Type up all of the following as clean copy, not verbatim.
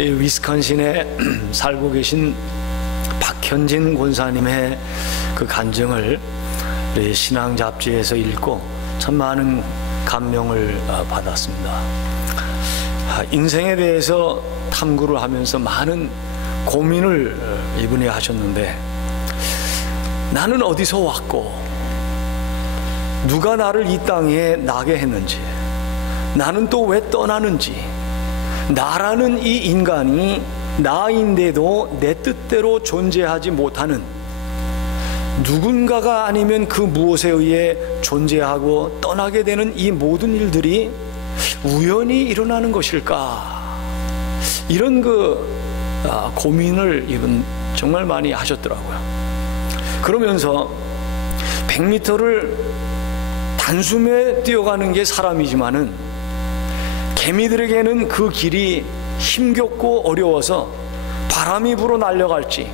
이 위스콘신에 살고 계신 박현진 권사님의 그 간증을 우리 신앙 잡지에서 읽고 참 많은 감명을 받았습니다. 인생에 대해서 탐구를 하면서 많은 고민을 이분이 하셨는데, 나는 어디서 왔고 누가 나를 이 땅에 나게 했는지, 나는 또 왜 떠나는지, 나라는 이 인간이 나인데도 내 뜻대로 존재하지 못하는, 누군가가 아니면 그 무엇에 의해 존재하고 떠나게 되는 이 모든 일들이 우연히 일어나는 것일까, 이런 고민을 이분 정말 많이 하셨더라고요. 그러면서 100m를 단숨에 뛰어가는 게 사람이지만은 개미들에게는 그 길이 힘겹고 어려워서 바람이 불어 날아갈지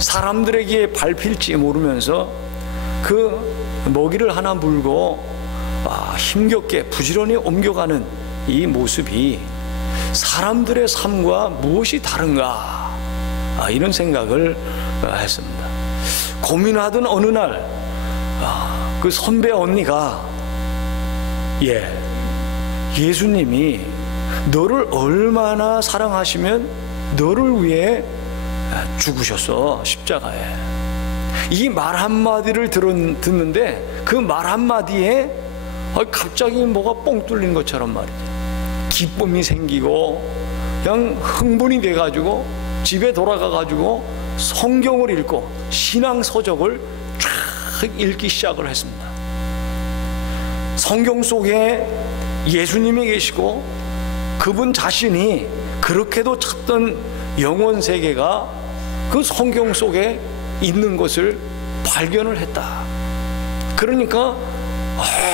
사람들에게 밟힐지 모르면서 그 먹이를 하나 물고 힘겹게 부지런히 옮겨가는 이 모습이 사람들의 삶과 무엇이 다른가, 이런 생각을 했습니다. 고민하던 어느 날 그 선배 언니가 예수님이 너를 얼마나 사랑하시면 너를 위해 죽으셨어, 십자가에. 이 말 한마디를 듣는데 그 말 한마디에 갑자기 뭐가 뻥 뚫린 것처럼 말이죠. 기쁨이 생기고 그냥 흥분이 돼가지고 집에 돌아가가지고 성경을 읽고 신앙서적을 쫙 읽기 시작을 했습니다. 성경 속에 예수님이 계시고 그분 자신이 그렇게도 찾던 영원 세계가 그 성경 속에 있는 것을 발견을 했다. 그러니까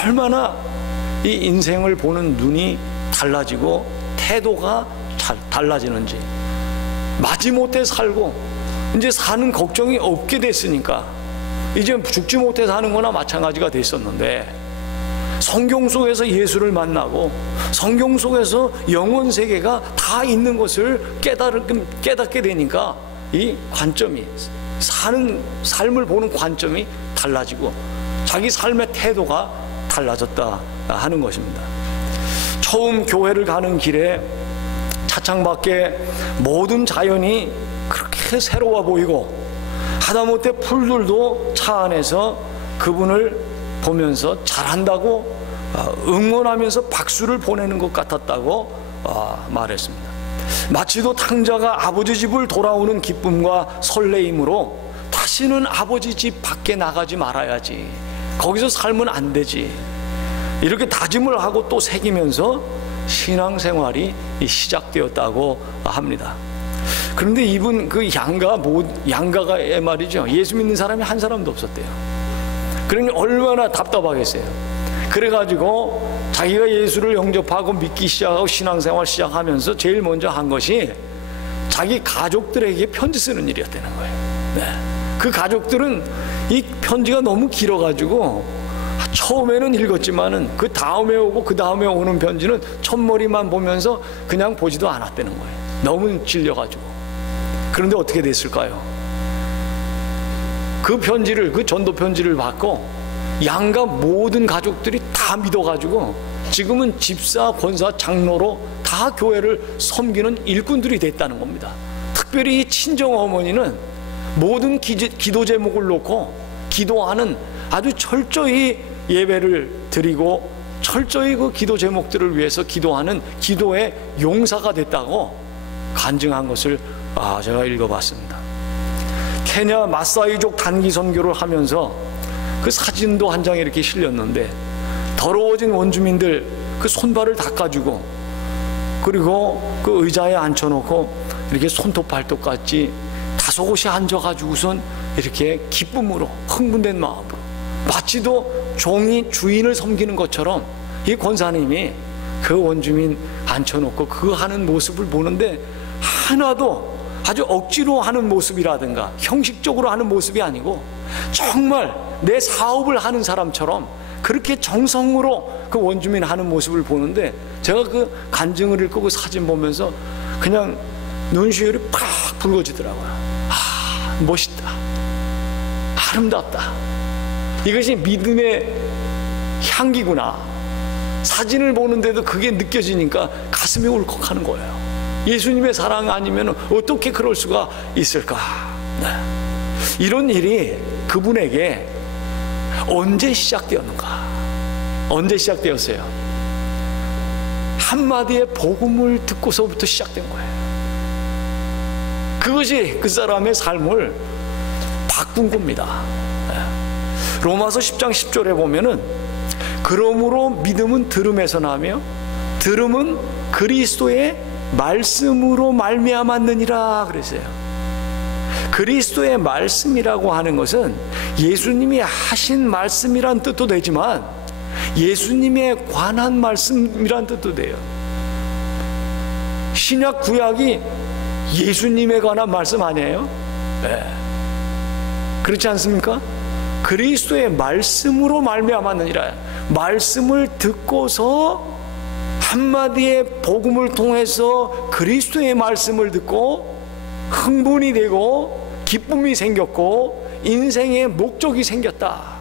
얼마나 이 인생을 보는 눈이 달라지고 태도가 달라지는지, 마지못해 살고 이제 사는 걱정이 없게 됐으니까 이제 죽지 못해 사는 거나 마찬가지가 됐었는데, 성경 속에서 예수를 만나고 성경 속에서 영원 세계가 다 있는 것을 깨닫게 되니까 이 관점이, 사는 삶을 보는 관점이 달라지고 자기 삶의 태도가 달라졌다 하는 것입니다. 처음 교회를 가는 길에 차창 밖에 모든 자연이 그렇게 새로워 보이고 하다못해 풀들도 차 안에서 그분을 보면서 잘한다고 응원하면서 박수를 보내는 것 같았다고 말했습니다. 마치도 탕자가 아버지 집을 돌아오는 기쁨과 설레임으로 다시는 아버지 집 밖에 나가지 말아야지, 거기서 살면 안 되지, 이렇게 다짐을 하고 또 새기면서 신앙생활이 시작되었다고 합니다. 그런데 이분 그 양가가 말이죠, 예수 믿는 사람이 한 사람도 없었대요. 그러니 얼마나 답답하겠어요. 그래가지고 자기가 예수를 영접하고 믿기 시작하고 신앙생활 시작하면서 제일 먼저 한 것이 자기 가족들에게 편지 쓰는 일이었다는 거예요. 그 가족들은 이 편지가 너무 길어가지고 처음에는 읽었지만은 그 다음에 오고 그 다음에 오는 편지는 첫머리만 보면서 그냥 보지도 않았다는 거예요. 너무 질려가지고. 그런데 어떻게 됐을까요? 그 편지를, 그 전도 편지를 받고 양가 모든 가족들이 다 믿어가지고 지금은 집사, 권사, 장로로 다 교회를 섬기는 일꾼들이 됐다는 겁니다. 특별히 이 친정 어머니는 모든 기도 제목을 놓고 기도하는, 아주 철저히 예배를 드리고 철저히 그 기도 제목들을 위해서 기도하는 기도의 용사가 됐다고 간증한 것을 제가 읽어봤습니다. 케냐 마사이족 단기 선교를 하면서 그 사진도 한 장에 이렇게 실렸는데, 더러워진 원주민들 그 손발을 닦아주고 그리고 그 의자에 앉혀놓고 이렇게 손톱 발톱같이 다소곳이 앉아가지고선 이렇게 기쁨으로 흥분된 마음으로 마치도 종이 주인을 섬기는 것처럼 이 권사님이 그 원주민 앉혀놓고 그 하는 모습을 보는데, 하나도 아주 억지로 하는 모습이라든가 형식적으로 하는 모습이 아니고 정말 내 사업을 하는 사람처럼 그렇게 정성으로 그 원주민 하는 모습을 보는데 제가 그 간증을 읽고 그 사진 보면서 그냥 눈시울이 팍 붉어지더라고요. 아, 멋있다, 아름답다, 이것이 믿음의 향기구나. 사진을 보는데도 그게 느껴지니까 가슴이 울컥하는 거예요. 예수님의 사랑 아니면 어떻게 그럴 수가 있을까? 네. 이런 일이 그분에게 언제 시작되었는가? 언제 시작되었어요? 한마디의 복음을 듣고서부터 시작된 거예요. 그것이 그 사람의 삶을 바꾼 겁니다. 네. 로마서 10장 10절에 보면은 그러므로 믿음은 들음에서 나며 들음은 그리스도의 말씀으로 말미암았느니라 그랬어요. 그리스도의 말씀이라고 하는 것은 예수님이 하신 말씀이란 뜻도 되지만 예수님에 관한 말씀이란 뜻도 돼요. 신약 구약이 예수님에 관한 말씀 아니에요? 네. 그렇지 않습니까? 그리스도의 말씀으로 말미암았느니라. 말씀을 듣고서 한마디의 복음을 통해서 그리스도의 말씀을 듣고 흥분이 되고 기쁨이 생겼고 인생의 목적이 생겼다.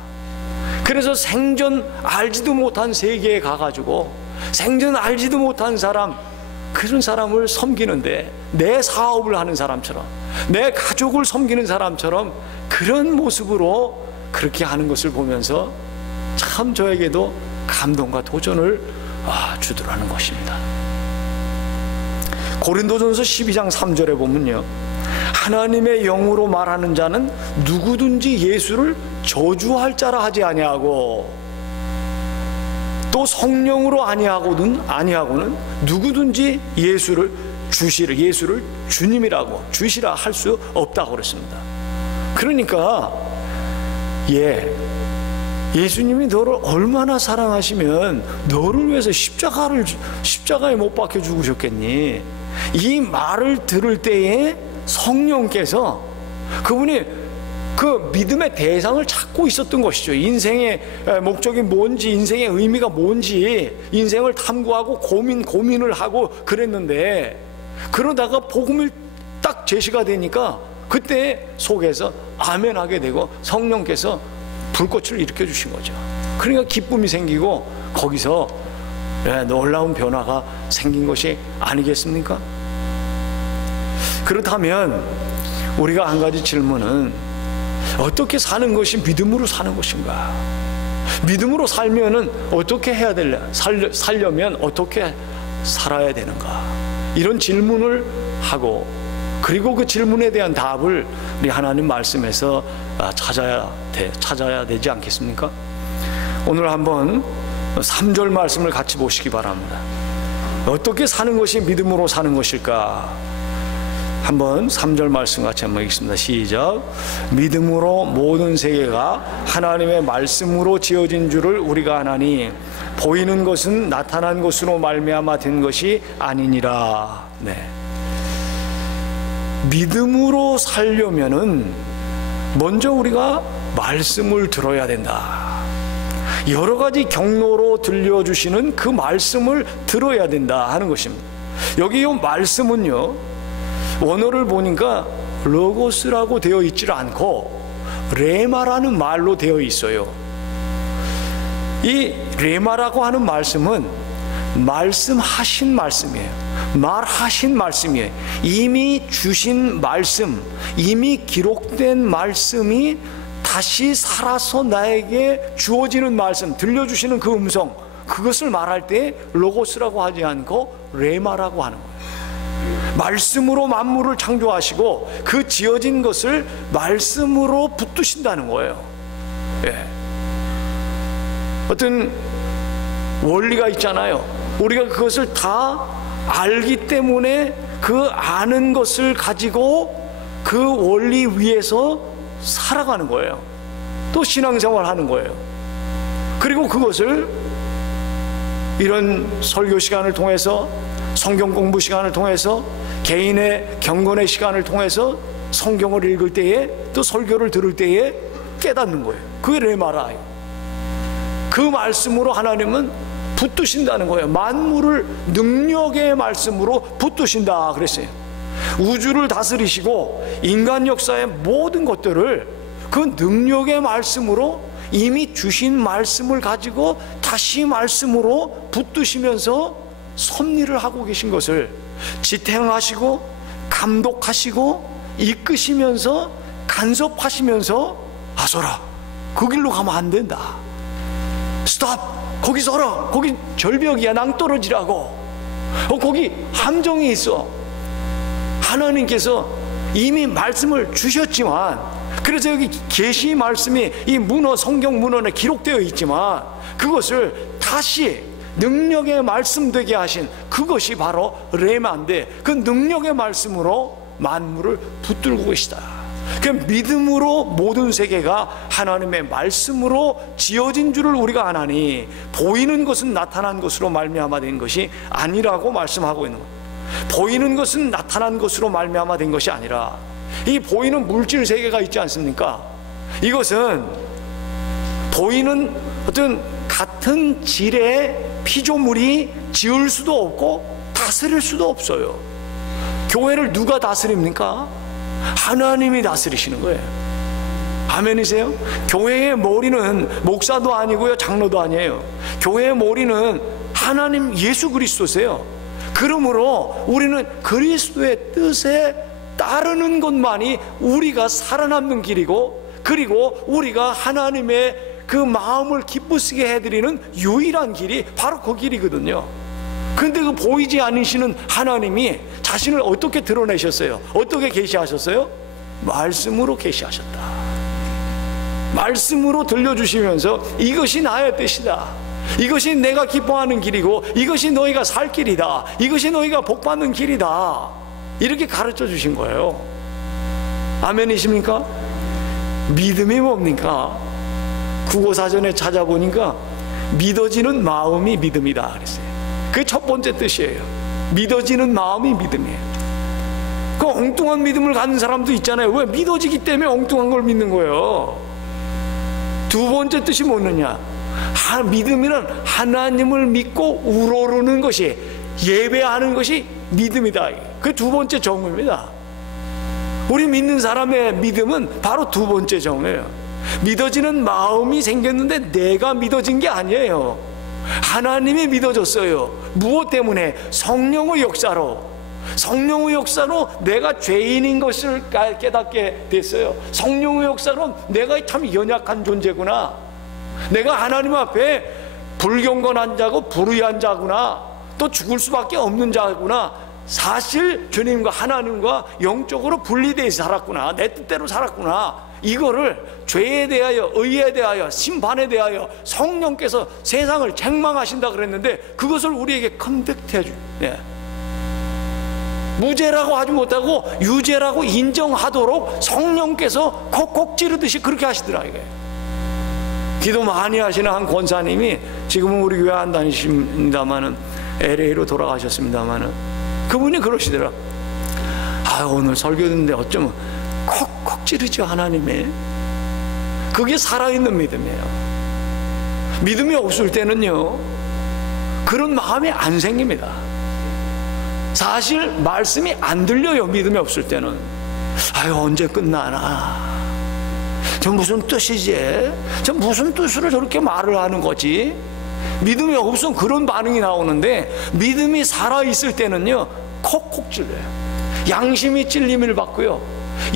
그래서 생전 알지도 못한 세계에 가가지고 생전 알지도 못한 사람, 그런 사람을 섬기는데 내 사업을 하는 사람처럼 내 가족을 섬기는 사람처럼 그런 모습으로 그렇게 하는 것을 보면서 참 저에게도 감동과 도전을 주더라는 것입니다. 고린도전서 12장 3절에 보면요, 하나님의 영으로 말하는 자는 누구든지 예수를 저주할 자라 하지 아니하고 또 성령으로 아니하고는 누구든지 예수를 주님이라고 주시라 할 수 없다고 그랬습니다. 그러니까 예수님이 너를 얼마나 사랑하시면 너를 위해서 십자가에 못 박혀 죽으셨겠니? 이 말을 들을 때에 성령께서 그분이 그 믿음의 대상을 찾고 있었던 것이죠. 인생의 목적이 뭔지, 인생의 의미가 뭔지 인생을 탐구하고 고민을 하고 그랬는데, 그러다가 복음이 딱 제시가 되니까 그때 속에서 아멘하게 되고 성령께서 불꽃을 일으켜 주신 거죠. 그러니까 기쁨이 생기고 거기서 놀라운 변화가 생긴 것이 아니겠습니까? 그렇다면 우리가 한 가지 질문은, 어떻게 사는 것이 믿음으로 사는 것인가? 믿음으로 살면은 어떻게 해야 살려면 어떻게 살아야 되는가? 이런 질문을 하고, 그리고 그 질문에 대한 답을 우리 하나님 말씀에서 찾아야 되지 않겠습니까? 오늘 한번 3절 말씀을 같이 보시기 바랍니다. 어떻게 사는 것이 믿음으로 사는 것일까? 한번 3절 말씀 같이 한번 읽겠습니다. 시작. 믿음으로 모든 세계가 하나님의 말씀으로 지어진 줄을 우리가 아나니 보이는 것은 나타난 것으로 말미암아 된 것이 아니니라. 네. 믿음으로 살려면은 먼저 우리가 말씀을 들어야 된다. 여러 가지 경로로 들려주시는 그 말씀을 들어야 된다 하는 것입니다. 여기 이 말씀은요, 원어를 보니까 로고스라고 되어 있지 않고 레마라는 말로 되어 있어요. 이 레마라고 하는 말씀은 말씀하신 말씀이에요. 말하신 말씀이에요. 이미 주신 말씀, 이미 기록된 말씀이 다시 살아서 나에게 주어지는 말씀, 들려주시는 그 음성, 그것을 말할 때 로고스라고 하지 않고 레마라고 하는 거예요. 말씀으로 만물을 창조하시고 그 지어진 것을 말씀으로 붙드신다는 거예요. 어떤 원리가 있잖아요. 우리가 그것을 다 알기 때문에 그 아는 것을 가지고 그 원리 위에서 살아가는 거예요. 또 신앙생활 하는 거예요. 그리고 그것을 이런 설교 시간을 통해서, 성경 공부 시간을 통해서, 개인의 경건의 시간을 통해서 성경을 읽을 때에, 또 설교를 들을 때에 깨닫는 거예요. 그게 레마라예요. 그 말씀으로 하나님은 붙드신다는 거예요. 만물을 능력의 말씀으로 붙드신다 그랬어요. 우주를 다스리시고 인간 역사의 모든 것들을 그 능력의 말씀으로, 이미 주신 말씀을 가지고 다시 말씀으로 붙드시면서 섭리를 하고 계신 것을 지탱하시고 감독하시고 이끄시면서 간섭하시면서, 아서라, 그 길로 가면 안 된다. 스톱! 거기 서라! 거기 절벽이야. 낭떠러지라고. 거기 함정이 있어. 하나님께서 이미 말씀을 주셨지만, 그래서 여기 계시 말씀이 이 문어, 성경 문헌에 기록되어 있지만, 그것을 다시 능력의 말씀 되게 하신 그것이 바로 레마인데, 그 능력의 말씀으로 만물을 붙들고 계시다. 그 믿음으로 모든 세계가 하나님의 말씀으로 지어진 줄을 우리가 아나니, 보이는 것은 나타난 것으로 말미암아 된 것이 아니라고 말씀하고 있는 거예요. 보이는 것은 나타난 것으로 말미암아 된 것이 아니라, 이 보이는 물질 세계가 있지 않습니까? 이것은 보이는 어떤 같은 질의 피조물이 지을 수도 없고 다스릴 수도 없어요. 교회를 누가 다스립니까? 하나님이 다스리시는 거예요. 아멘이세요? 교회의 머리는 목사도 아니고요, 장로도 아니에요. 교회의 머리는 하나님 예수 그리스도세요. 그러므로 우리는 그리스도의 뜻에 따르는 것만이 우리가 살아남는 길이고, 그리고 우리가 하나님의 그 마음을 기쁘시게 해드리는 유일한 길이 바로 그 길이거든요. 그런데 그 보이지 않으시는 하나님이 자신을 어떻게 드러내셨어요? 어떻게 계시하셨어요? 말씀으로 계시하셨다. 말씀으로 들려주시면서 이것이 나의 뜻이다, 이것이 내가 기뻐하는 길이고, 이것이 너희가 살 길이다, 이것이 너희가 복받는 길이다, 이렇게 가르쳐 주신 거예요. 아멘이십니까? 믿음이 뭡니까? 국어사전에 찾아보니까 믿어지는 마음이 믿음이다 그랬어요. 그게 첫 번째 뜻이에요. 믿어지는 마음이 믿음이에요. 그 엉뚱한 믿음을 갖는 사람도 있잖아요. 왜? 믿어지기 때문에 엉뚱한 걸 믿는 거예요. 두 번째 뜻이 뭐느냐? 믿음이란 하나님을 믿고 우러르는 것이, 예배하는 것이 믿음이다. 그게 두 번째 정의입니다. 우리 믿는 사람의 믿음은 바로 두 번째 정의예요. 믿어지는 마음이 생겼는데 내가 믿어진 게 아니에요. 하나님이 믿어졌어요. 무엇 때문에? 성령의 역사로. 성령의 역사로 내가 죄인인 것을 깨닫게 됐어요. 성령의 역사로 내가 참 연약한 존재구나, 내가 하나님 앞에 불경건한 자고 불의한 자구나, 또 죽을 수밖에 없는 자구나, 사실 주님과 하나님과 영적으로 분리되어 살았구나, 내 뜻대로 살았구나, 이거를 죄에 대하여, 의에 대하여, 심판에 대하여 성령께서 세상을 책망하신다 그랬는데, 그것을 우리에게 컨택트해 주, 무죄라고 하지 못하고 유죄라고 인정하도록 성령께서 콕콕 찌르듯이 그렇게 하시더라. 이게 기도 많이 하시는 한 권사님이, 지금은 우리 교회 안 다니십니다마는 LA로 돌아가셨습니다마는, 그분이 그러시더라. 오늘 설교 듣는데 어쩌면 콕콕 찌르죠, 하나님이. 그게 살아있는 믿음이에요. 믿음이 없을 때는요, 그런 마음이 안 생깁니다. 사실 말씀이 안 들려요. 믿음이 없을 때는. 언제 끝나나, 저 무슨 뜻이지, 저 무슨 뜻으로 저렇게 말을 하는 거지. 믿음이 없으면 그런 반응이 나오는데, 믿음이 살아있을 때는요, 콕콕 찔려요. 양심이 찔림을 받고요,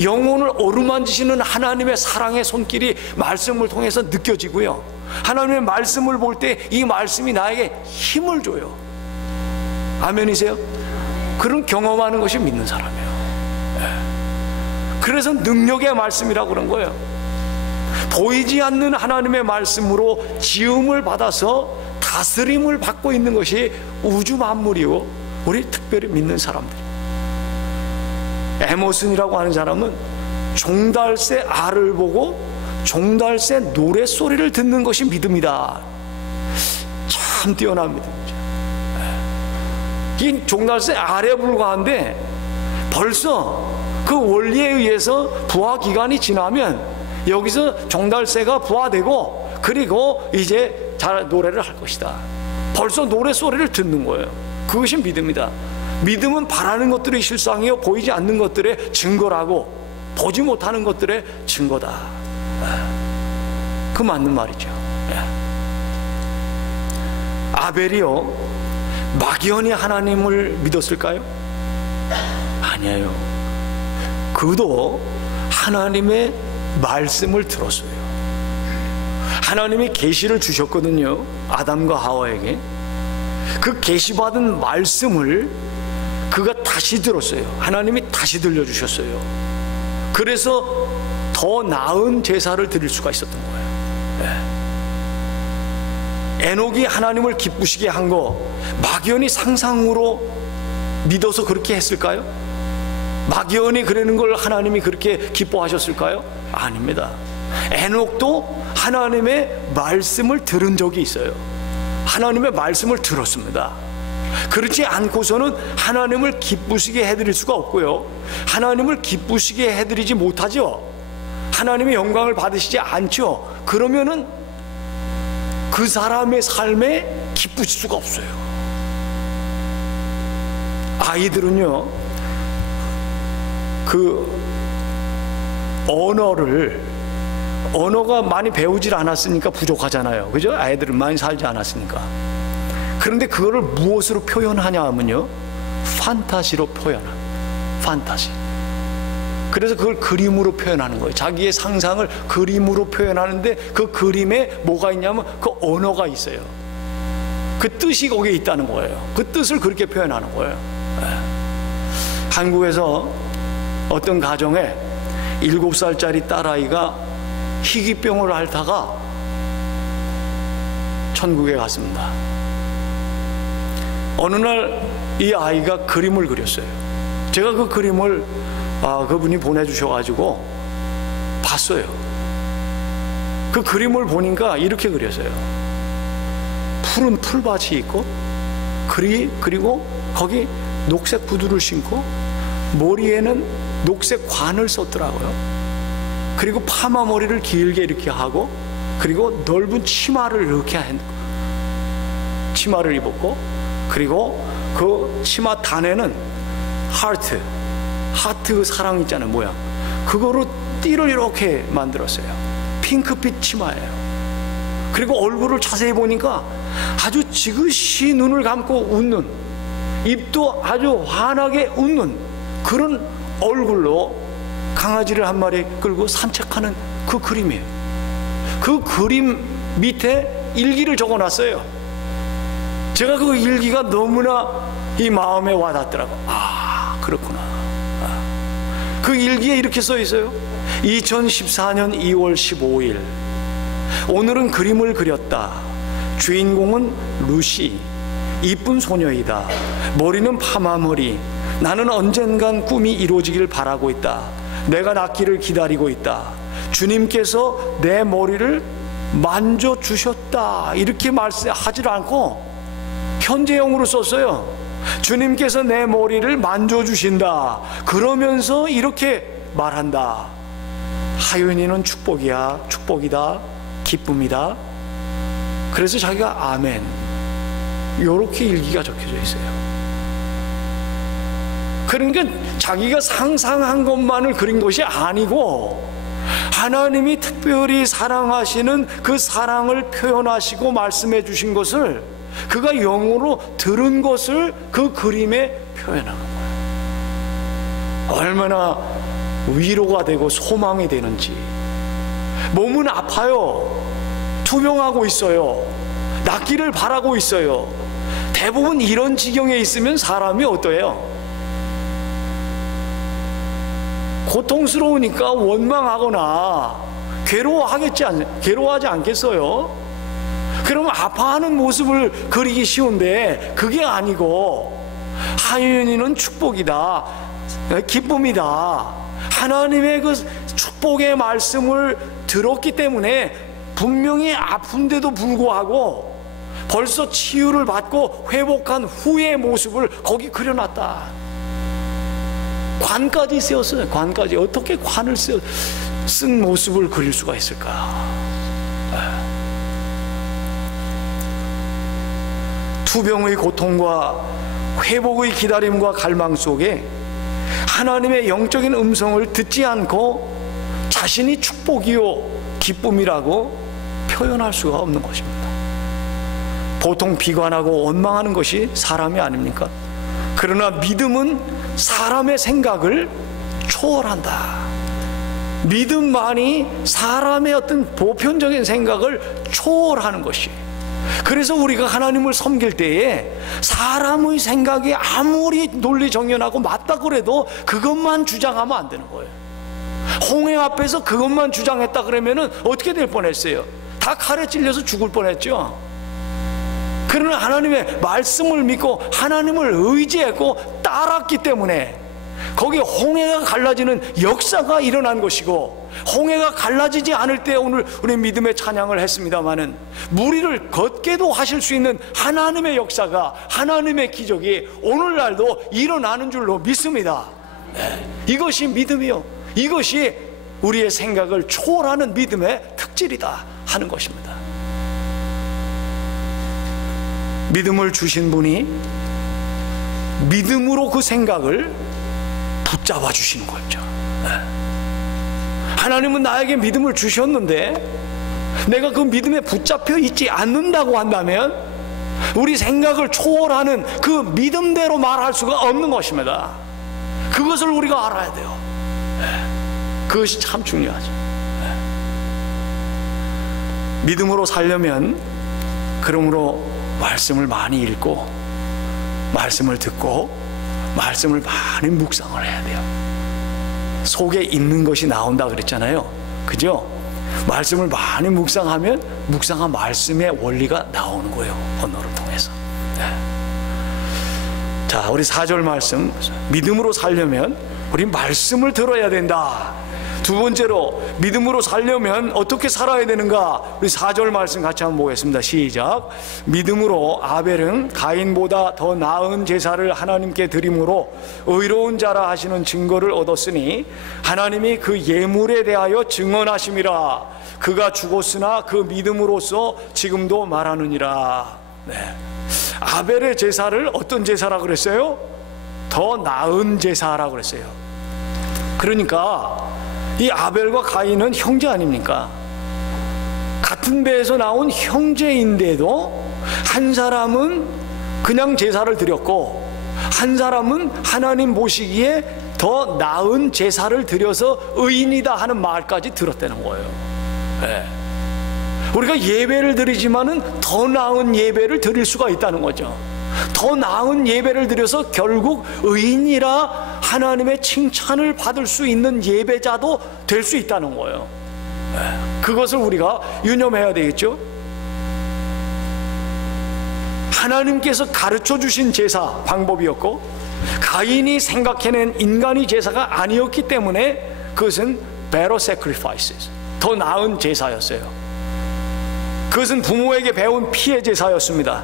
영혼을 어루만지시는 하나님의 사랑의 손길이 말씀을 통해서 느껴지고요, 하나님의 말씀을 볼 때 이 말씀이 나에게 힘을 줘요. 아멘이세요? 그런 경험하는 것이 믿는 사람이에요. 그래서 능력의 말씀이라고 그런 거예요. 보이지 않는 하나님의 말씀으로 지음을 받아서 다스림을 받고 있는 것이 우주 만물이요, 우리 특별히 믿는 사람들. 에머슨이라고 하는 사람은 종달새 알을 보고 종달새 노랫소리를 듣는 것이 믿음이다. 참 뛰어난 믿음이죠. 이 종달새 알에 불과한데, 벌써 그 원리에 의해서 부화 기간이 지나면 여기서 종달새가 부화되고, 그리고 이제 잘 노래를 할 것이다. 벌써 노랫소리를 듣는 거예요. 그것이 믿음이다. 믿음은 바라는 것들의 실상이요 보이지 않는 것들의 증거라고, 보지 못하는 것들의 증거다. 그 맞는 말이죠. 아벨이요 막연히 하나님을 믿었을까요? 아니에요. 그도 하나님의 말씀을 들었어요. 하나님이 계시를 주셨거든요, 아담과 하와에게. 그 계시받은 말씀을 그가 다시 들었어요. 하나님이 다시 들려주셨어요. 그래서 더 나은 제사를 드릴 수가 있었던 거예요. 에녹이 하나님을 기쁘시게 한 거 막연히 상상으로 믿어서 그렇게 했을까요? 막연히 그러는 걸 하나님이 그렇게 기뻐하셨을까요? 아닙니다. 에녹도 하나님의 말씀을 들은 적이 있어요. 하나님의 말씀을 들었습니다. 그렇지 않고서는 하나님을 기쁘시게 해드릴 수가 없고요, 하나님을 기쁘시게 해드리지 못하죠. 하나님의 영광을 받으시지 않죠. 그러면은 그 사람의 삶에 기쁘실 수가 없어요. 아이들은요 그 언어가 많이 배우질 않았으니까 부족하잖아요, 그죠? 아이들은 많이 살지 않았으니까. 그런데 그거를 무엇으로 표현하냐 하면요, 판타지로 표현합니다. 판타지. 그래서 그걸 그림으로 표현하는 거예요. 자기의 상상을 그림으로 표현하는데 그 그림에 뭐가 있냐면 그 언어가 있어요. 그 뜻이 거기에 있다는 거예요. 그 뜻을 그렇게 표현하는 거예요. 한국에서 어떤 가정에 7살짜리 딸아이가 희귀병을 앓다가 천국에 갔습니다. 어느 날 이 아이가 그림을 그렸어요. 제가 그 그림을 그분이 보내주셔가지고 봤어요. 그 그림을 보니까 이렇게 그렸어요. 푸른 풀밭이 있고, 그리고 거기 녹색 구두를 신고 머리에는 녹색 관을 썼더라고요. 그리고 파마 머리를 길게 이렇게 하고, 그리고 넓은 치마를 이렇게 치마를 입었고, 그리고 그 치마 단에는 하트 사랑 있잖아요, 모양. 그거로 띠를 이렇게 만들었어요. 핑크빛 치마예요. 그리고 얼굴을 자세히 보니까 아주 지그시 눈을 감고 웃는, 입도 아주 환하게 웃는 그런 얼굴로 강아지를 한 마리 끌고 산책하는 그 그림이에요. 그 그림 밑에 일기를 적어놨어요. 제가 그 일기가 너무나 이 마음에 와닿더라고요. 그렇구나. 그 일기에 이렇게 써 있어요. 2014년 2월 15일 오늘은 그림을 그렸다. 주인공은 루시, 이쁜 소녀이다. 머리는 파마머리. 나는 언젠간 꿈이 이루어지길 바라고 있다. 내가 낫기를 기다리고 있다. 주님께서 내 머리를 만져주셨다. 이렇게 말씀하지 않고 현재형으로 썼어요. 주님께서 내 머리를 만져주신다. 그러면서 이렇게 말한다. 하윤이는 축복이다. 기쁨이다. 그래서 자기가 아멘, 이렇게 일기가 적혀져 있어요. 그러니까 자기가 상상한 것만을 그린 것이 아니고 하나님이 특별히 사랑하시는 그 사랑을 표현하시고 말씀해 주신 것을 그가 영으로 들은 것을 그 그림에 표현한 거예요. 얼마나 위로가 되고 소망이 되는지. 몸은 아파요. 투병하고 있어요. 낫기를 바라고 있어요. 대부분 이런 지경에 있으면 사람이 어때요? 고통스러우니까 원망하거나 괴로워하지 않겠어요? 그러면 아파하는 모습을 그리기 쉬운데 그게 아니고, 하윤이는 축복이다, 기쁨이다. 하나님의 그 축복의 말씀을 들었기 때문에 분명히 아픈데도 불구하고 벌써 치유를 받고 회복한 후의 모습을 거기 그려놨다. 관까지 쓰였어요. 관까지. 어떻게 관을 쓴 모습을 그릴 수가 있을까? 투병의 고통과 회복의 기다림과 갈망 속에 하나님의 영적인 음성을 듣지 않고 자신이 축복이요 기쁨이라고 표현할 수가 없는 것입니다. 보통 비관하고 원망하는 것이 사람이 아닙니까? 그러나 믿음은 사람의 생각을 초월한다. 믿음만이 사람의 어떤 보편적인 생각을 초월하는 것이. 그래서 우리가 하나님을 섬길 때에 사람의 생각이 아무리 논리정연하고 맞다 그래도 그것만 주장하면 안 되는 거예요. 홍해 앞에서 그것만 주장했다 그러면은 어떻게 될 뻔했어요? 다 칼에 찔려서 죽을 뻔했죠. 그러나 하나님의 말씀을 믿고 하나님을 의지했고 따랐기 때문에 거기 홍해가 갈라지는 역사가 일어난 것이고, 홍해가 갈라지지 않을 때 오늘 우리 믿음의 찬양을 했습니다마는 무리를 걷게도 하실 수 있는 하나님의 역사가, 하나님의 기적이 오늘날도 일어나는 줄로 믿습니다. 이것이 믿음이요, 이것이 우리의 생각을 초월하는 믿음의 특질이다 하는 것입니다. 믿음을 주신 분이 믿음으로 그 생각을 붙잡아 주시는 거죠. 하나님은 나에게 믿음을 주셨는데 내가 그 믿음에 붙잡혀 있지 않는다고 한다면 우리 생각을 초월하는 그 믿음대로 말할 수가 없는 것입니다. 그것을 우리가 알아야 돼요. 그것이 참 중요하죠. 믿음으로 살려면 그러므로 말씀을 많이 읽고 말씀을 듣고 말씀을 많이 묵상을 해야 돼요. 속에 있는 것이 나온다 그랬잖아요. 그죠? 말씀을 많이 묵상하면 묵상한 말씀의 원리가 나오는 거예요. 언어를 통해서. 자, 우리 4절 말씀, 믿음으로 살려면 우리 말씀을 들어야 된다. 두 번째로 믿음으로 살려면 어떻게 살아야 되는가? 우리 4절 말씀 같이 한번 보겠습니다. 시작. 믿음으로 아벨은 가인보다 더 나은 제사를 하나님께 드림으로 의로운 자라 하시는 증거를 얻었으니 하나님이 그 예물에 대하여 증언하심이라. 그가 죽었으나 그 믿음으로써 지금도 말하느니라. 아벨의 제사를 어떤 제사라 그랬어요? 더 나은 제사라 그랬어요. 그러니까 이 아벨과 가인은 형제 아닙니까? 같은 배에서 나온 형제인데도 한 사람은 그냥 제사를 드렸고 한 사람은 하나님 보시기에 더 나은 제사를 드려서 의인이다 하는 말까지 들었다는 거예요. 우리가 예배를 드리지만은 더 나은 예배를 드릴 수가 있다는 거죠. 더 나은 예배를 드려서 결국 의인이라 하나님의 칭찬을 받을 수 있는 예배자도 될 수 있다는 거예요. 그것을 우리가 유념해야 되겠죠. 하나님께서 가르쳐 주신 제사 방법이었고 가인이 생각해낸 인간의 제사가 아니었기 때문에 그것은 better sacrifices, 더 나은 제사였어요. 그것은 부모에게 배운 피의 제사였습니다.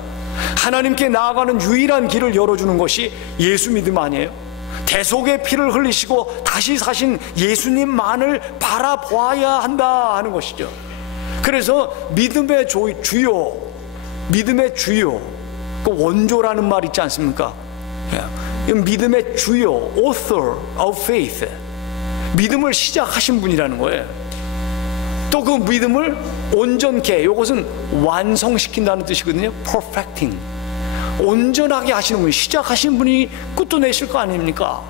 하나님께 나아가는 유일한 길을 열어주는 것이 예수 믿음 아니에요? 대속의 피를 흘리시고 다시 사신 예수님만을 바라보아야 한다 하는 것이죠. 그래서 믿음의 주요, 믿음의 주요, 그 원조라는 말 있지 않습니까? 믿음의 주요, author of faith, 믿음을 시작하신 분이라는 거예요. 또 그 믿음을 온전케, 이것은 완성시킨다는 뜻이거든요. perfecting, 온전하게 하시는 분이, 시작하신 분이 끝도 내실 거 아닙니까?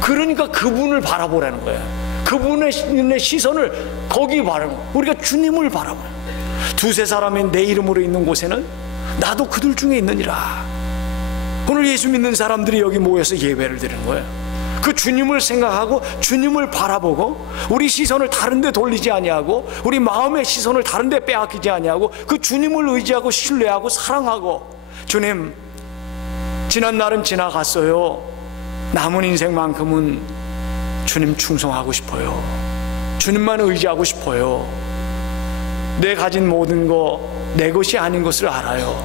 그러니까 그분을 바라보라는 거예요. 그분의 시선을 거기 바라보는 거예요. 우리가 주님을 바라봐요. 두세 사람이 내 이름으로 있는 곳에는 나도 그들 중에 있느니라. 오늘 예수 믿는 사람들이 여기 모여서 예배를 드리는 거예요. 그 주님을 생각하고 주님을 바라보고 우리 시선을 다른 데 돌리지 아니하고 우리 마음의 시선을 다른 데 빼앗기지 아니하고 그 주님을 의지하고 신뢰하고 사랑하고, 주님, 지난 날은 지나갔어요. 남은 인생만큼은 주님 충성하고 싶어요. 주님만 의지하고 싶어요. 내 가진 모든 거 내 것이 아닌 것을 알아요.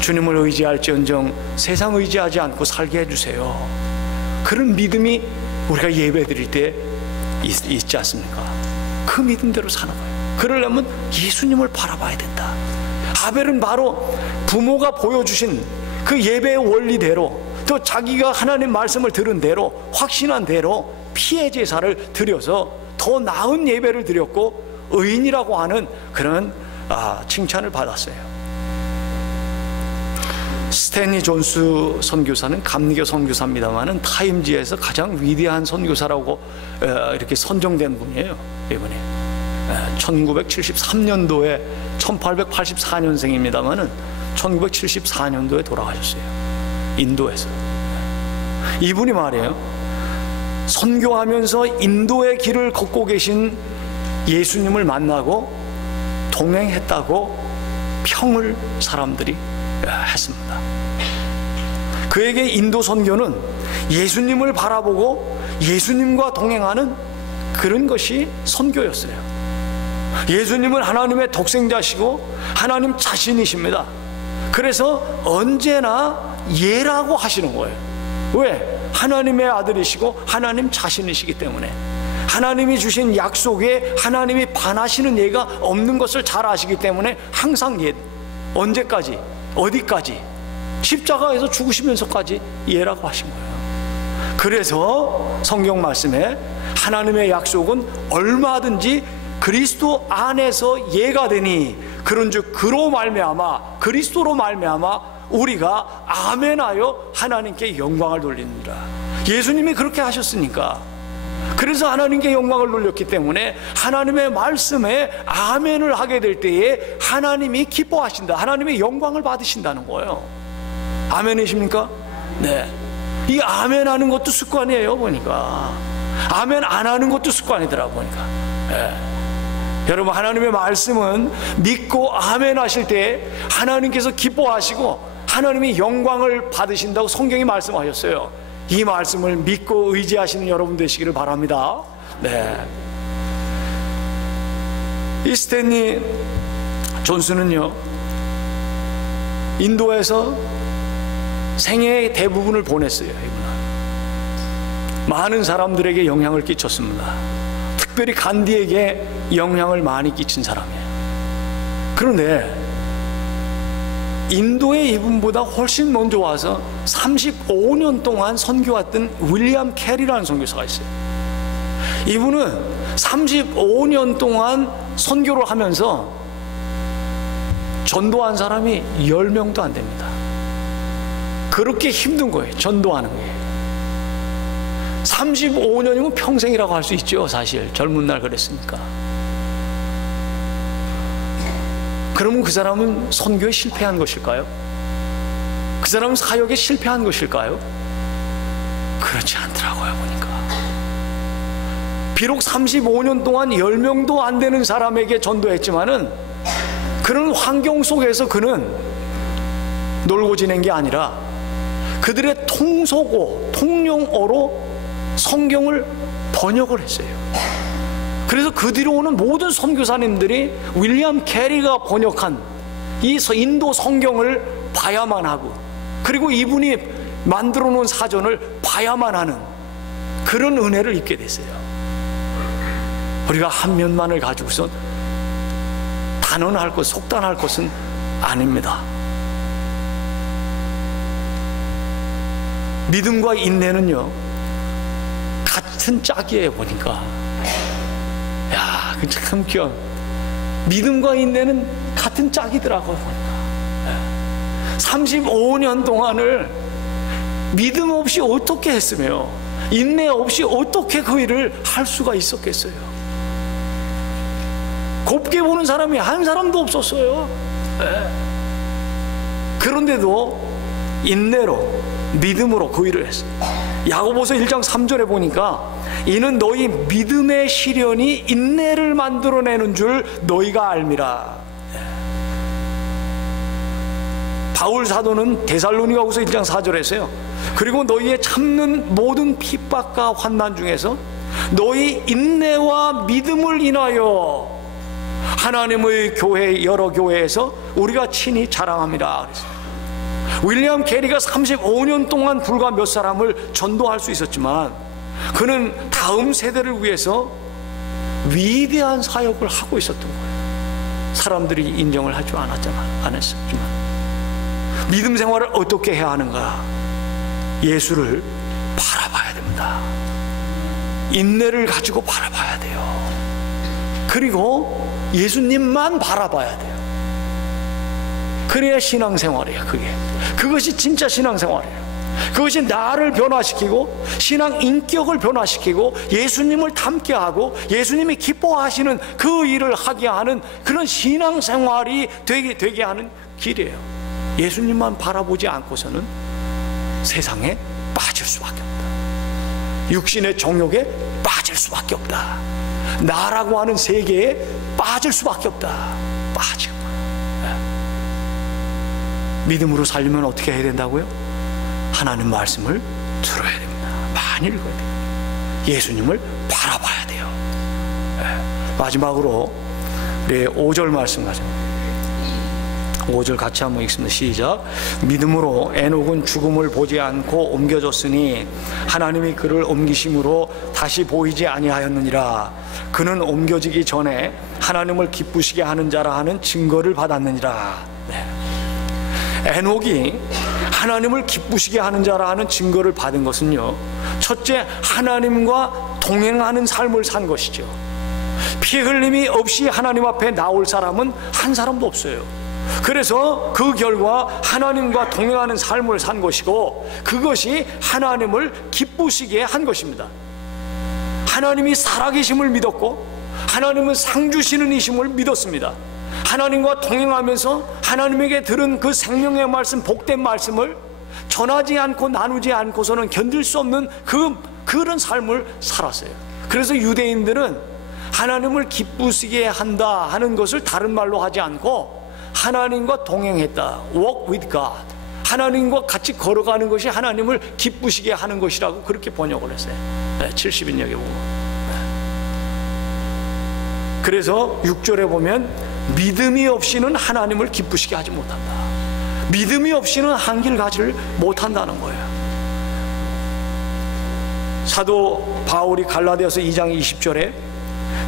주님을 의지할지언정 세상 의지하지 않고 살게 해주세요. 그런 믿음이 우리가 예배 드릴 때 있지 않습니까? 그 믿음대로 사는 거예요. 그러려면 예수님을 바라봐야 된다. 아벨은 바로 부모가 보여주신 그 예배의 원리대로, 또 자기가 하나님 말씀을 들은 대로, 확신한 대로 피해 제사를 드려서 더 나은 예배를 드렸고 의인이라고 하는 그런 칭찬을 받았어요. 스탠리 존스 선교사는 감리교 선교사입니다만은 타임지에서 가장 위대한 선교사라고 이렇게 선정된 분이에요. 이분이 1973년도에 1884년생입니다만은 1974년도에 돌아가셨어요. 인도에서. 이분이 말이에요, 선교하면서 인도의 길을 걷고 계신 예수님을 만나고 동행했다고 평을 사람들이 했습니다. 그에게 인도 선교는 예수님을 바라보고 예수님과 동행하는 그런 것이 선교였어요. 예수님은 하나님의 독생자시고 하나님 자신이십니다. 그래서 언제나 예라고 하시는 거예요. 왜? 하나님의 아들이시고 하나님 자신이시기 때문에. 하나님이 주신 약속에 하나님이 반하시는 예가 없는 것을 잘 아시기 때문에 항상 예. 언제까지? 어디까지? 십자가에서 죽으시면서까지 예라고 하신 거예요. 그래서 성경 말씀에 하나님의 약속은 얼마든지 그리스도 안에서 예가 되니 그런즉 그로 말미암아, 그리스도로 말미암아 우리가 아멘하여 하나님께 영광을 돌립니다. 예수님이 그렇게 하셨으니까. 그래서 하나님께 영광을 돌렸기 때문에 하나님의 말씀에 아멘을 하게 될 때에 하나님이 기뻐하신다, 하나님의 영광을 받으신다는 거예요. 아멘이십니까? 네. 이 아멘 하는 것도 습관이에요. 보니까 아멘 안 하는 것도 습관이더라고 보니까. 네. 여러분, 하나님의 말씀은 믿고 아멘 하실 때 하나님께서 기뻐하시고 하나님이 영광을 받으신다고 성경이 말씀하셨어요. 이 말씀을 믿고 의지하시는 여러분 되시기를 바랍니다. 네. 이 스탠리 존스는요, 인도에서 생애의 대부분을 보냈어요. 이분은 많은 사람들에게 영향을 끼쳤습니다. 특별히 간디에게 영향을 많이 끼친 사람이에요. 그런데 인도에 이분보다 훨씬 먼저 와서 35년 동안 선교했던 윌리엄 캐리라는 선교사가 있어요. 이분은 35년 동안 선교를 하면서 전도한 사람이 10명도 안 됩니다. 그렇게 힘든 거예요, 전도하는 게. 35년이면 평생이라고 할 수 있죠. 사실 젊은 날 그랬으니까. 그러면 그 사람은 선교에 실패한 것일까요? 그 사람은 사역에 실패한 것일까요? 그렇지 않더라고요. 보니까 비록 35년 동안 10명도 안 되는 사람에게 전도했지만은 그런 환경 속에서 그는 놀고 지낸 게 아니라 그들의 통속어, 통용어로 성경을 번역을 했어요. 그래서 그 뒤로 오는 모든 선교사님들이 윌리엄 캐리가 번역한 이 인도 성경을 봐야만 하고, 그리고 이분이 만들어 놓은 사전을 봐야만 하는 그런 은혜를 입게 됐어요. 우리가 한 면만을 가지고선 단언할 것, 속단할 것은 아닙니다. 믿음과 인내는요 같은 짝이에요. 보니까 야, 그 참 귀여워. 믿음과 인내는 같은 짝이더라고요. 보니까 35년 동안을 믿음 없이 어떻게 했으며 인내 없이 어떻게 그 일을 할 수가 있었겠어요. 곱게 보는 사람이 한 사람도 없었어요. 그런데도 인내로, 믿음으로 그 일을 했어요. 야고보서 1장 3절에 보니까 이는 너희 믿음의 시련이 인내를 만들어내는 줄 너희가 알미라. 바울 사도는 데살로니가후서 1장 4절에서요, 그리고 너희의 참는 모든 핍박과 환난 중에서 너희 인내와 믿음을 인하여 하나님의 교회, 여러 교회에서 우리가 친히 자랑합니다. 그랬어요. 윌리엄 캐리가 35년 동안 불과 몇 사람을 전도할 수 있었지만 그는 다음 세대를 위해서 위대한 사역을 하고 있었던 거예요. 사람들이 인정을 하지 않았었지만 믿음 생활을 어떻게 해야 하는가? 예수를 바라봐야 됩니다. 인내를 가지고 바라봐야 돼요. 그리고 예수님만 바라봐야 돼요. 그래야 신앙생활이에요. 그것이 진짜 신앙생활이에요. 그것이 나를 변화시키고 신앙 인격을 변화시키고 예수님을 닮게 하고 예수님이 기뻐하시는 그 일을 하게 하는 그런 신앙생활이 되게 하는 길이에요. 예수님만 바라보지 않고서는 세상에 빠질 수밖에 없다. 육신의 정욕에 빠질 수밖에 없다. 나라고 하는 세계에 빠질 수밖에 없다. 빠지고. 믿음으로 살려면 어떻게 해야 된다고요? 하나님 말씀을 들어야 됩니다. 많이 읽어야 돼요. 예수님을 바라봐야 돼요. 마지막으로 우리 5절 말씀 가져옵니다. 5절 같이 한번 읽습니다. 시작. 믿음으로 에녹은 죽음을 보지 않고 옮겨졌으니 하나님이 그를 옮기심으로 다시 보이지 아니하였느니라. 그는 옮겨지기 전에 하나님을 기쁘시게 하는 자라 하는 증거를 받았느니라. 에녹이 하나님을 기쁘시게 하는 자라 하는 증거를 받은 것은요, 첫째, 하나님과 동행하는 삶을 산 것이죠. 피 흘림이 없이 하나님 앞에 나올 사람은 한 사람도 없어요. 그래서 그 결과 하나님과 동행하는 삶을 산 것이고, 그것이 하나님을 기쁘시게 한 것입니다. 하나님이 살아계심을 믿었고 하나님은 상 주시는 이심을 믿었습니다. 하나님과 동행하면서 하나님에게 들은 그 생명의 말씀, 복된 말씀을 전하지 않고 나누지 않고서는 견딜 수 없는 그런 삶을 살았어요. 그래서 유대인들은 하나님을 기쁘시게 한다 하는 것을 다른 말로 하지 않고 하나님과 동행했다, walk with God, 하나님과 같이 걸어가는 것이 하나님을 기쁘시게 하는 것이라고 그렇게 번역을 했어요. 70인역에 보면. 그래서 6절에 보면 믿음이 없이는 하나님을 기쁘시게 하지 못한다. 믿음이 없이는 한길 가지를 못한다는 거예요. 사도 바울이 갈라디아서 2장 20절에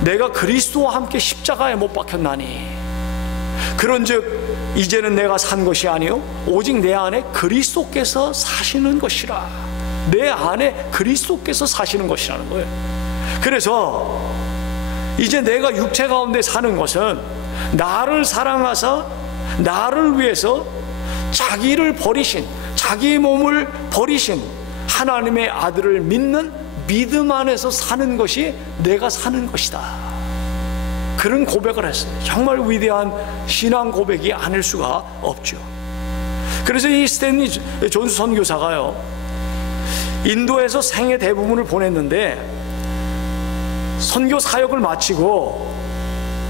내가 그리스도와 함께 십자가에 못 박혔나니 그런즉 이제는 내가 산 것이 아니요 오직 내 안에 그리스도께서 사시는 것이라. 내 안에 그리스도께서 사시는 것이라는 거예요. 그래서 이제 내가 육체 가운데 사는 것은 나를 사랑하사 나를 위해서 자기를 버리신, 자기의 몸을 버리신 하나님의 아들을 믿는 믿음 안에서 사는 것이 내가 사는 것이다. 그런 고백을 했어요. 정말 위대한 신앙 고백이 아닐 수가 없죠. 그래서 이 스탠리 존스 선교사가요, 인도에서 생애 대부분을 보냈는데 선교 사역을 마치고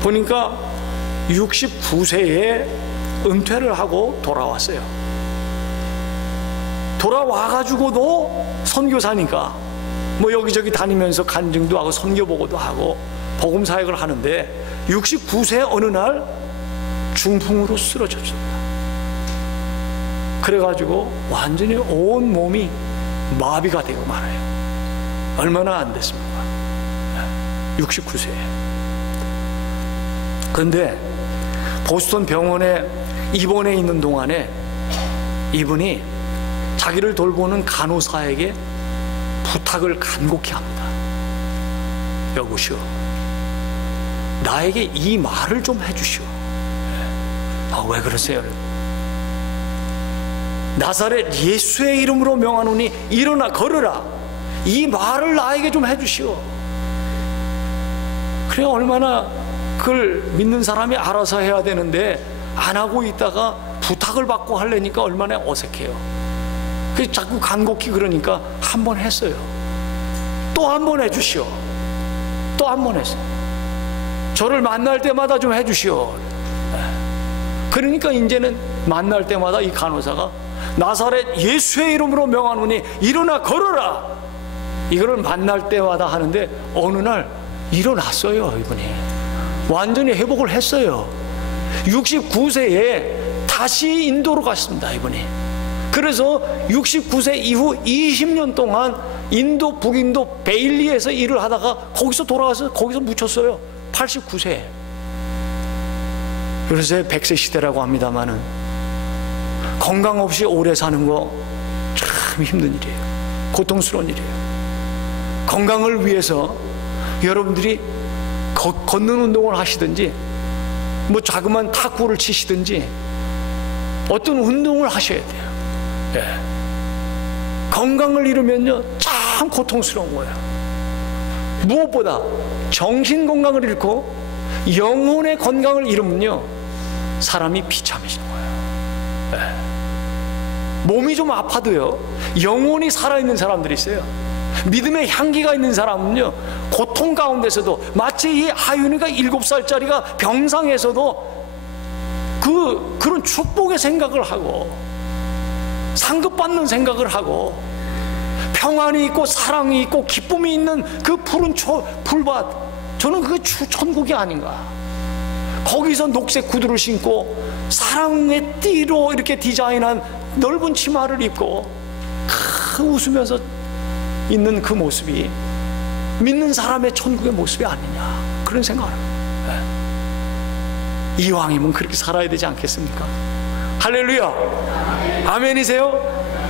보니까 69세에 은퇴를 하고 돌아왔어요. 돌아와가지고도 선교사니까 뭐 여기저기 다니면서 간증도 하고 선교 보고도 하고 복음 사역을 하는데 69세 어느 날 중풍으로 쓰러졌습니다. 그래가지고 완전히 온 몸이 마비가 되고 말아요. 얼마나 안 됐습니까? 69세. 그런데 보스턴 병원에 입원해 있는 동안에 이분이 자기를 돌보는 간호사에게 부탁을 간곡히 합니다. 여보시오, 나에게 이 말을 좀 해주시오. 왜 그러세요? 나사렛 예수의 이름으로 명하노니 일어나 걸으라. 이 말을 나에게 좀 해주시오. 그래, 얼마나 그걸 믿는 사람이 알아서 해야 되는데 안 하고 있다가 부탁을 받고 하려니까 얼마나 어색해요. 그래서 자꾸 간곡히 그러니까 한 번 했어요. 또 한 번 해주시오. 또 한 번 했어요. 저를 만날 때마다 좀 해주시오. 그러니까 이제는 만날 때마다 이 간호사가 나사렛 예수의 이름으로 명하노니 일어나 걸어라. 이거를 만날 때마다 하는데 어느 날 일어났어요. 이분이 완전히 회복을 했어요. 69세에 다시 인도로 갔습니다. 이분이. 그래서 69세 이후 20년 동안 인도 북인도 베일리에서 일을 하다가 거기서 돌아가서 거기서 묻혔어요. 89세. 요새 100세 시대라고 합니다마는 건강 없이 오래 사는 거 참 힘든 일이에요. 고통스러운 일이에요. 건강을 위해서 여러분들이 걷는 운동을 하시든지 뭐 자그마한 탁구를 치시든지 어떤 운동을 하셔야 돼요. 네. 건강을 잃으면요 참 고통스러운 거예요. 무엇보다 정신 건강을 잃고 영혼의 건강을 잃으면요 사람이 비참해지는 거예요. 네. 몸이 좀 아파도요 영혼이 살아있는 사람들이 있어요. 믿음의 향기가 있는 사람은요 고통 가운데서도 마치 이 하윤이가 7살짜리가 병상에서도 그런 축복의 생각을 하고 상급받는 생각을 하고 평안이 있고 사랑이 있고 기쁨이 있는 그 푸른 풀밭, 저는 그게 천국이 아닌가. 거기서 녹색 구두를 신고 사랑의 띠로 이렇게 디자인한 넓은 치마를 입고 웃으면서 있는 그 모습이 믿는 사람의 천국의 모습이 아니냐, 그런 생각을 합니다. 네. 이왕이면 그렇게 살아야 되지 않겠습니까? 할렐루야. 아멘이세요?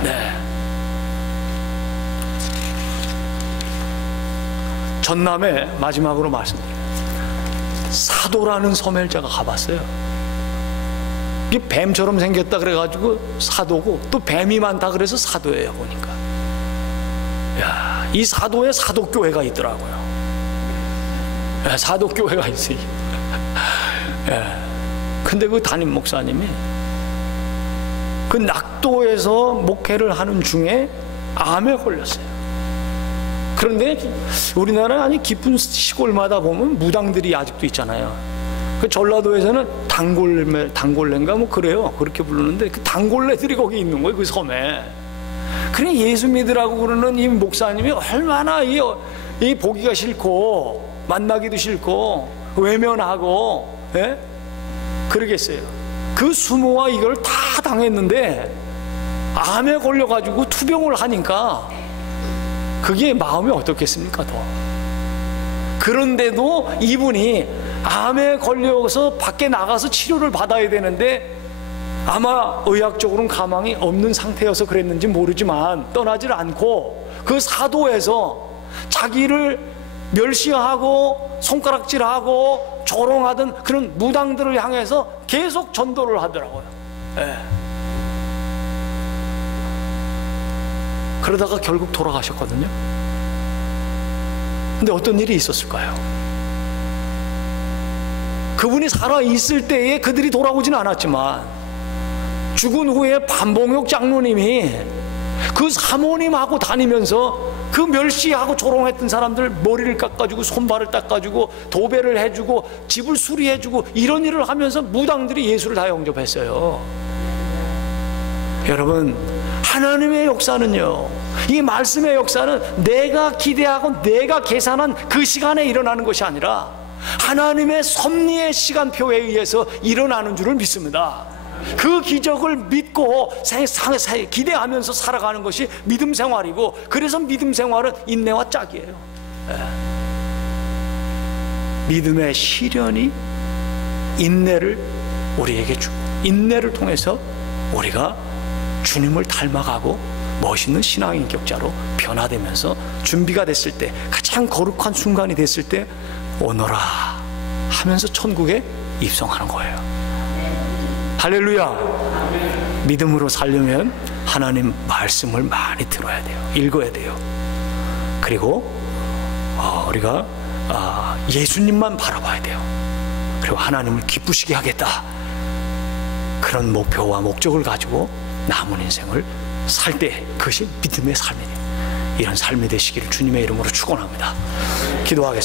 네. 전남에 마지막으로 말씀드려요. 사도라는 섬을 제가 가봤어요. 이게 뱀처럼 생겼다 그래가지고 사도고, 또 뱀이 많다 그래서 사도예요. 보니까 야, 이 사도에 사도교회가 있더라고요. 야, 사도교회가 있어요. 야, 근데 그 담임 목사님이 그 낙도에서 목회를 하는 중에 암에 걸렸어요. 그런데 우리나라 아니 깊은 시골마다 보면 무당들이 아직도 있잖아요. 그 전라도에서는 단골레인가 뭐 그래요. 그렇게 부르는데 그 단골레들이 거기 있는 거예요, 그 섬에. 그래 예수 믿으라고 그러는 이 목사님이 얼마나 이 보기가 싫고 만나기도 싫고 외면하고, 예? 그러겠어요. 그 수모와 이걸 다 당했는데 암에 걸려가지고 투병을 하니까 그게 마음이 어떻겠습니까? 더. 그런데도 이분이 암에 걸려서 밖에 나가서 치료를 받아야 되는데 아마 의학적으로는 가망이 없는 상태여서 그랬는지 모르지만 떠나질 않고 그 사도에서 자기를 멸시하고 손가락질하고 조롱하던 그런 무당들을 향해서 계속 전도를 하더라고요. 네. 그러다가 결국 돌아가셨거든요. 근데 어떤 일이 있었을까요? 그분이 살아있을 때에 그들이 돌아오진 않았지만 죽은 후에 반봉혁 장로님이 그 사모님하고 다니면서 그 멸시하고 조롱했던 사람들 머리를 깎아주고 손발을 닦아주고 도배를 해주고 집을 수리해주고 이런 일을 하면서 무당들이 예수를 다 영접했어요. 여러분, 하나님의 역사는요, 이 말씀의 역사는 내가 기대하고 내가 계산한 그 시간에 일어나는 것이 아니라 하나님의 섭리의 시간표에 의해서 일어나는 줄을 믿습니다. 그 기적을 믿고 기대하면서 살아가는 것이 믿음 생활이고, 그래서 믿음 생활은 인내와 짝이에요. 믿음의 시련이 인내를 우리에게 주고, 인내를 통해서 우리가 주님을 닮아가고 멋있는 신앙인격자로 변화되면서 준비가 됐을 때, 가장 거룩한 순간이 됐을 때 오너라 하면서 천국에 입성하는 거예요. 할렐루야. 믿음으로 살려면 하나님 말씀을 많이 들어야 돼요. 읽어야 돼요. 그리고 우리가 예수님만 바라봐야 돼요. 그리고 하나님을 기쁘시게 하겠다, 그런 목표와 목적을 가지고 남은 인생을 살 때 그것이 믿음의 삶이에요. 이런 삶이 되시기를 주님의 이름으로 축원합니다. 기도하겠습니다.